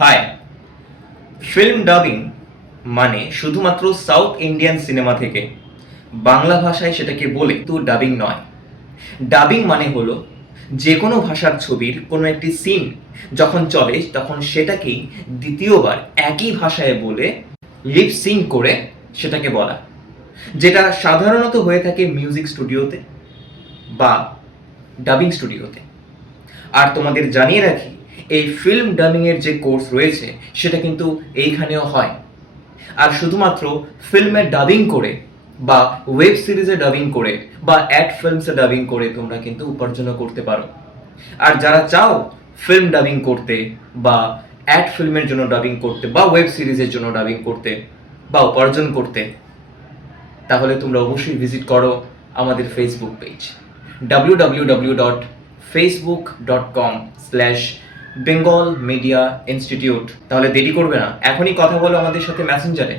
High. Film dubbing মানে শুধুমাত্র south Indian cinema থেকে বাংলা ভাষায় সেটাকে বলে তো ডাবিং নয়। ডাবিং মানে হলো যে কোনো ভাষার ছবির কোনো একটি সিন যখন চলে তখন সেটাকেই দ্বিতীয়বার একই ভাষায় বলে লিপ সিঙ্ক করে সেটাকে বলা, যেটা সাধারণত হয়ে থাকে মিউজিক স্টুডিওতে বা ডাবিং স্টুডিওতে। আর তোমাদের জানিয়ে রাখি, এই ফিল্ম ডাবিংয়ের যে কোর্স রয়েছে সেটা কিন্তু এইখানেও হয়। আর শুধুমাত্র ফিল্মে ডাবিং করে বা ওয়েব সিরিজে ডাবিং করে বা অ্যাড ফিল্মসে ডাবিং করে তোমরা কিন্তু উপার্জনও করতে পারো। আর যারা চাও ফিল্ম ডাবিং করতে বা অ্যাড ফিল্মের জন্য ডাবিং করতে বা ওয়েব সিরিজের জন্য ডাবিং করতে বা উপার্জন করতে, তাহলে তোমরা অবশ্যই ভিজিট করো আমাদের Facebook page www.facebook.com/Bengal Media Institute। তাহলে দেরি করবে না, এখনই কথা বলো আমাদের সাথে মেসেঞ্জারে।